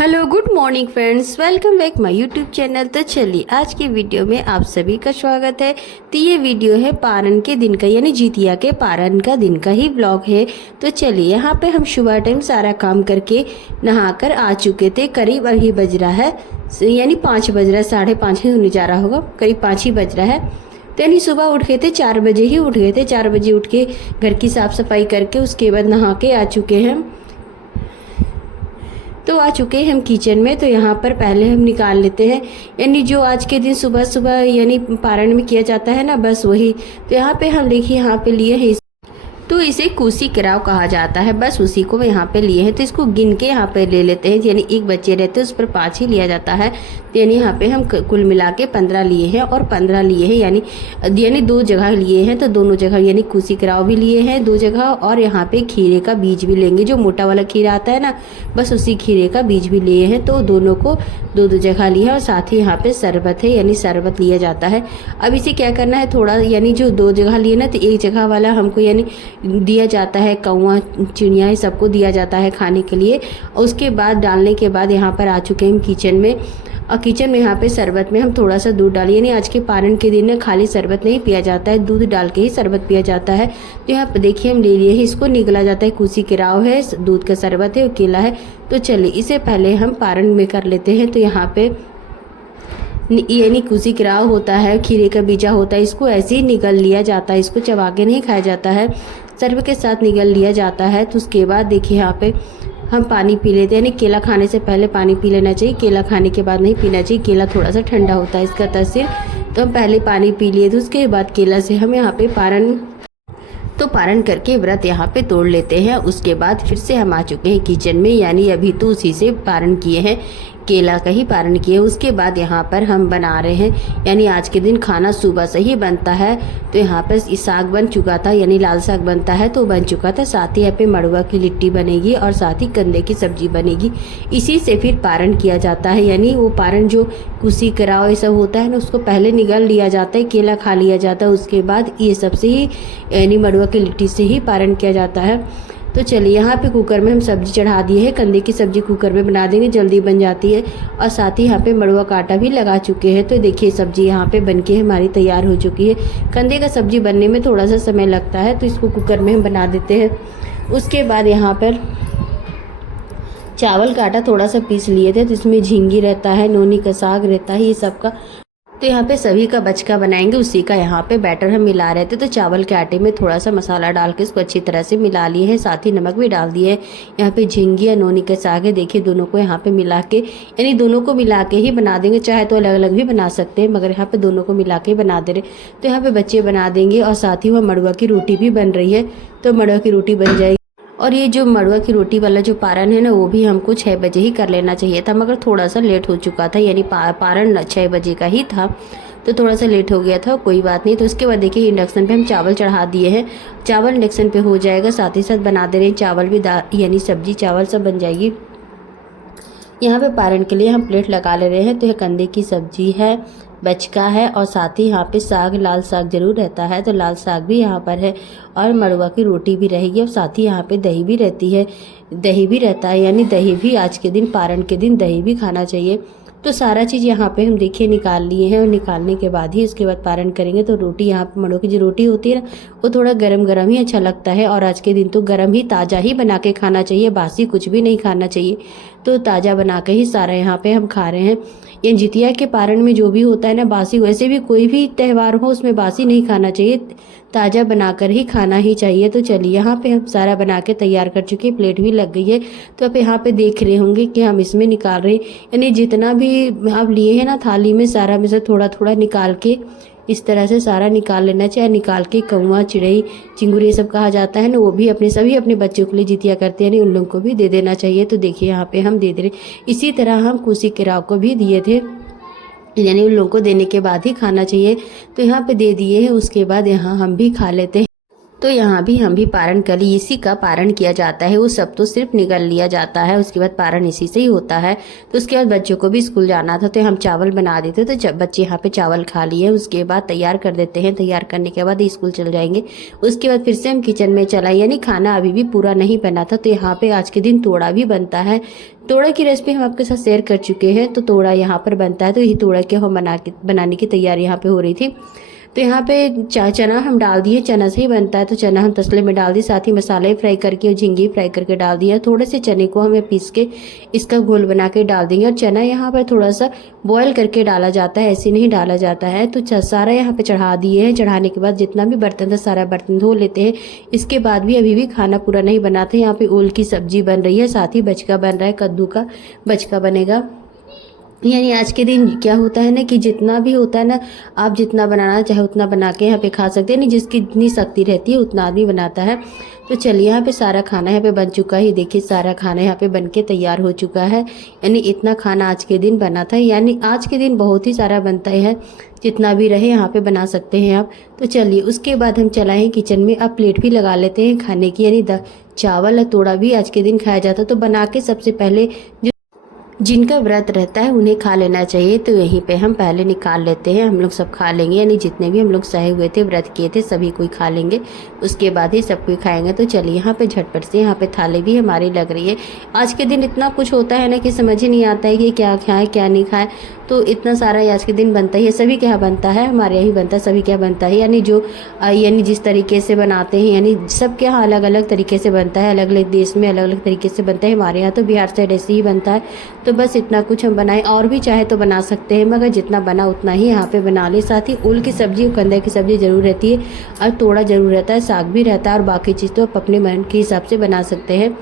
Hello good morning friends, welcome back my YouTube channel. तो चलिए आज की वीडियो में आप सभी का स्वागत है। तो ये वीडियो है पारण के दिन का, यानी जितिया के पारण का दिन का ही ब्लॉग है। तो चलिए यहाँ पे हम सुबह टाइम सारा काम करके नहाकर आ चुके थे। करीब अभी बज रहा है, यानी 5 बज रहा है, 5:30 ही होने जा रहा होगा, करीब 5 ही बज रहा है। तो यानी सुबह उठ गए थे, 4 बजे ही उठ गए थे। 4 बजे उठ के घर की साफ सफाई करके उसके बाद नहा के आ चुके हैं। तो आ चुके हैं हम किचन में। तो यहाँ पर पहले हम निकाल लेते हैं, यानी जो आज के दिन सुबह सुबह यानी पारण में किया जाता है ना, बस वही। तो यहाँ पे हम देखिए यहाँ पे लिए हैं, तो इसे कुसी केराव कहा जाता है, बस उसी को यहाँ पे लिए हैं। तो इसको गिन के यहाँ पे ले लेते हैं, यानी एक बच्चे रहते हैं उस पर 5 ही लिया जाता है। तो यानी यहाँ पे हम कुल मिला के 15 लिए हैं और 15 लिए हैं, यानी 2 जगह लिए हैं। तो दोनों जगह यानी कुसी केराव भी लिए हैं 2 जगह, और यहाँ पे खीरे का बीज भी लेंगे, जो मोटा वाला खीरा आता है ना, बस उसी खीरे का बीज भी लिए हैं। तो दोनों को 2-2 जगह लिया, और साथ ही यहाँ पे शरबत है, यानी शरबत लिया जाता है। अब इसे क्या करना है, थोड़ा यानी जो 2 जगह लिए ना, तो एक जगह वाला हमको यानी दिया जाता है, कौवा चिड़िया सबको दिया जाता है खाने के लिए। और उसके बाद डालने के बाद यहाँ पर आ चुके हैं हम किचन में। और किचन में यहाँ पे शरबत में हम थोड़ा सा दूध डालिए, यानी आज के पारण के दिन में खाली शरबत नहीं पिया जाता है, दूध डाल के ही शरबत पिया जाता है। तो यहाँ पर देखिए हम ले लिए हैं, इसको निकला जाता है, कुसी केराव है, दूध का शरबत है और केला है। तो चलिए इसे पहले हम पारण में कर लेते हैं। तो यहाँ पे यानी कुसी केराव होता है, खीरे का बीजा होता है, इसको ऐसे ही निगल लिया जाता है, इसको चबा के नहीं खाया जाता है, सर्व के साथ निगल लिया जाता है। तो उसके बाद देखिए यहाँ पे हम पानी पी लेते हैं, यानी केला खाने से पहले पानी पी लेना चाहिए, केला खाने के बाद नहीं पीना चाहिए, केला थोड़ा सा ठंडा होता है इसका तासीर। तो हम पहले पानी पी लिए, तो उसके बाद केला से हम यहाँ पे पारण करके व्रत यहाँ पे तोड़ लेते हैं। उसके बाद फिर से हम आ चुके हैं किचन में, यानी अभी तो उसी से पारण किए हैं, केला का ही पारण किए। उसके बाद यहाँ पर हम बना रहे हैं, यानी आज के दिन खाना सुबह से ही बनता है। तो यहाँ पर साग बन चुका था, यानी लाल साग बनता है तो बन चुका था, साथ ही यहाँ पे मड़ुआ की लिट्टी बनेगी और साथ ही कंदे की सब्जी बनेगी। इसी से फिर पारण किया जाता है, यानी वो पारण जो कुसी केराव ये सब होता है ना, उसको पहले निगल लिया जाता है, केला खा लिया जाता है, उसके बाद ये सबसे ही यानी मड़ुआ की लिट्टी से ही पारण किया जाता है। तो चलिए यहाँ पे कुकर में हम सब्जी चढ़ा दिए हैं, कंदे की सब्जी कुकर में बना देंगे, जल्दी बन जाती है। और साथ ही यहाँ पे मड़ुआ का आटा भी लगा चुके हैं। तो देखिए सब्जी यहाँ पे बनके हमारी तैयार हो चुकी है। कंदे का सब्जी बनने में थोड़ा सा समय लगता है, तो इसको कुकर में हम बना देते हैं। उसके बाद यहाँ पर चावल का आटा थोड़ा सा पीस लिए थे, तो इसमें झींगी रहता है, नोनी का साग रहता है, ये सब का। तो यहाँ पे सभी का बचका बनाएंगे, उसी का यहाँ पे बैटर हम मिला रहे थे। तो चावल के आटे में थोड़ा सा मसाला डाल के इसको अच्छी तरह से मिला लिए हैं, साथ ही नमक भी डाल दिए है। यहाँ पे झींगी या नोनी के साग है, देखिए दोनों को यहाँ पे मिला के, यानी दोनों को मिला के ही बना देंगे, चाहे तो अलग अलग भी बना सकते हैं, मगर यहाँ पे दोनों को मिला के बना दे रहे। तो यहाँ पे बच्चे बना देंगे, और साथ ही वह मड़ुआ की रोटी भी बन रही है, तो मड़ुआ की रोटी बन जाएगी। और ये जो मड़ुआ की रोटी वाला जो पारण है ना, वो भी हमको 6 बजे ही कर लेना चाहिए था, मगर थोड़ा सा लेट हो चुका था, यानी पारण 6 बजे का ही था, तो थोड़ा सा लेट हो गया था, कोई बात नहीं। तो उसके बाद देखिए इंडक्शन पे हम चावल चढ़ा दिए हैं, चावल इंडक्शन पे हो जाएगा, साथ ही साथ बना दे रहे हैं चावल भी, यानी सब्जी चावल सब बन जाएगी। यहाँ पे पारण के लिए हम प्लेट लगा ले रहे हैं। तो यह कंदे की सब्जी है, बचका है, और साथ ही यहाँ पे साग, लाल साग जरूर रहता है, तो लाल साग भी यहाँ पर है, और मड़ुआ की रोटी भी रहेगी, और साथ ही यहाँ पे दही भी रहती है, दही भी रहता है, यानी दही भी आज के दिन, पारण के दिन दही भी खाना चाहिए। तो सारा चीज़ यहाँ पे हम देखिए निकाल लिए हैं, और निकालने के बाद ही उसके बाद पारण करेंगे। तो रोटी यहाँ पे मड़ुआ की जो रोटी होती है ना, वो थोड़ा गरम गरम ही अच्छा लगता है, और आज के दिन तो गरम ही ताज़ा ही बना के खाना चाहिए, बासी कुछ भी नहीं खाना चाहिए। तो ताज़ा बना के ही सारा यहाँ पे हम खा रहे हैं। ये जितिया के पारण में जो भी होता है ना बासी, वैसे भी कोई भी त्यौहार हो उसमें बासी नहीं खाना चाहिए, ताज़ा बनाकर ही खाना ही चाहिए। तो चलिए यहाँ पे हम सारा बना के तैयार कर चुके हैं, प्लेट भी लग गई है। तो आप यहाँ पे देख रहे होंगे कि हम इसमें निकाल रहे हैं, यानी जितना भी आप लिए हैं ना थाली में, सारा में से थोड़ा थोड़ा निकाल के इस तरह से सारा निकाल लेना चाहिए। निकाल के कौवा, चिड़ई, चिंगुर ये सब कहा जाता है ना, वो भी सभी अपने बच्चों के लिए जितिया करते हैं, उन लोगों को भी दे देना चाहिए। तो देखिए यहाँ पे हम दे दे रहे। इसी तरह हम कुसी केराव को भी दिए थे, यानी उन लोगों को देने के बाद ही खाना चाहिए। तो यहाँ पे दे दिए हैं, उसके बाद यहाँ हम भी खा लेते हैं। तो यहाँ भी हम भी पारण कर लिए, इसी का पारण किया जाता है। वो सब तो सिर्फ निगल लिया जाता है, उसके बाद पारण इसी से ही होता है। तो उसके बाद बच्चों को भी स्कूल जाना था तो हम चावल बना देते, तो जब बच्चे यहाँ पे चावल खा लिए उसके बाद तैयार कर देते हैं। तैयार करने के बाद स्कूल चल जाएंगे। उसके बाद फिर से हम किचन में चला, यानी खाना अभी भी पूरा नहीं बना था। तो यहाँ पे आज के दिन तोड़ा भी बनता है। तोड़ा की रेसिपी हम आपके साथ शेयर कर चुके हैं। तो तोड़ा यहाँ पर बनता है, तो यही तोड़ा के हम बनाने की तैयारी यहाँ पे हो रही थी। तो यहाँ पे चना हम डाल दिए, चना से ही बनता है। तो चना हम तसले में डाल दिए, साथ ही मसाले फ्राई करके और झींगे फ्राई करके डाल दिया। थोड़े से चने को हमें पीस के इसका घोल बना के डाल देंगे। और चना यहाँ पर थोड़ा सा बॉयल करके डाला जाता है, ऐसे नहीं डाला जाता है। तो सारा यहाँ पे चढ़ा दिए हैं। चढ़ाने के बाद जितना भी बर्तन था सारा बर्तन धो लेते हैं। इसके बाद भी अभी भी खाना पूरा नहीं बनाते। यहाँ पे ओल की सब्जी बन रही है, साथ ही बचका बन रहा है, कद्दू का बचका बनेगा। यानी आज के दिन क्या होता है ना कि जितना भी होता है ना, आप जितना बनाना चाहे उतना बना के यहाँ पे खा सकते हैं। नहीं जिसकी जितनी शक्ति रहती है उतना आदमी बनाता है। तो चलिए यहाँ पे सारा खाना यहाँ पे बन चुका है। देखिए सारा खाना यहाँ पे बन के तैयार हो चुका है। यानी इतना खाना आज के दिन बना था। यानी आज के दिन बहुत ही सारा बनता है, जितना भी रहे यहाँ पे बना सकते हैं आप। तो चलिए उसके बाद हम चलाए किचन में। अब प्लेट भी लगा लेते हैं खाने की। यानी चावल और तोड़ा भी आज के दिन खाया जाता है। तो बना के सबसे पहले जिनका व्रत रहता है उन्हें खा लेना चाहिए। तो यहीं पे हम पहले निकाल लेते हैं, हम लोग सब खा लेंगे। यानी जितने भी हम लोग सहे हुए थे, व्रत किए थे, सभी कोई खा लेंगे। उसके बाद ही सब कोई खाएंगे। तो चलिए यहाँ पे झटपट से यहाँ पे थाली भी हमारी लग रही है। आज के दिन इतना कुछ होता है ना कि समझ ही नहीं आता है कि क्या खाएं क्या नहीं खाएं। तो इतना सारा आज के दिन बनता ही है। सभी क्या बनता है, हमारे यहाँ बनता है, सभी क्या बनता है। यानी जिस तरीके से बनाते हैं, यानी सबके यहाँ अलग अलग तरीके से बनता है। अलग अलग देश में अलग अलग तरीके से बनता है। हमारे यहाँ तो बिहार साइड ऐसे ही बनता है। तो बस इतना कुछ हम बनाएं, और भी चाहे तो बना सकते हैं, मगर जितना बना उतना ही यहाँ पे बना ले। साथ ही ओल की सब्जी और कंदे की सब्जी जरूर रहती है, और तोड़ा जरूर रहता है, साग भी रहता है, और बाकी चीज़ तो आप अपने मन के हिसाब से बना सकते हैं।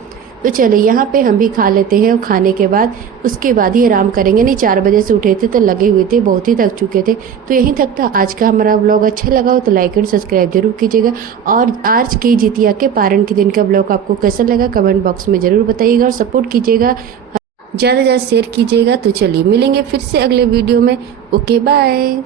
तो चलिए यहाँ पे हम भी खा लेते हैं। और खाने के बाद उसके बाद ही आराम करेंगे। नहीं 4 बजे से उठे थे तो लगे हुए थे, बहुत ही थक चुके थे। तो यहीं तक था आज का हमारा ब्लॉग। अच्छा लगा हो तो लाइक एंड सब्सक्राइब जरूर कीजिएगा। और आज की जितिया के पारण के दिन का ब्लॉग आपको कैसा लगा कमेंट बॉक्स में ज़रूर बताइएगा, और सपोर्ट कीजिएगा, ज़्यादा से ज़्यादा शेयर कीजिएगा। तो चलिए मिलेंगे फिर से अगले वीडियो में। Okay bye.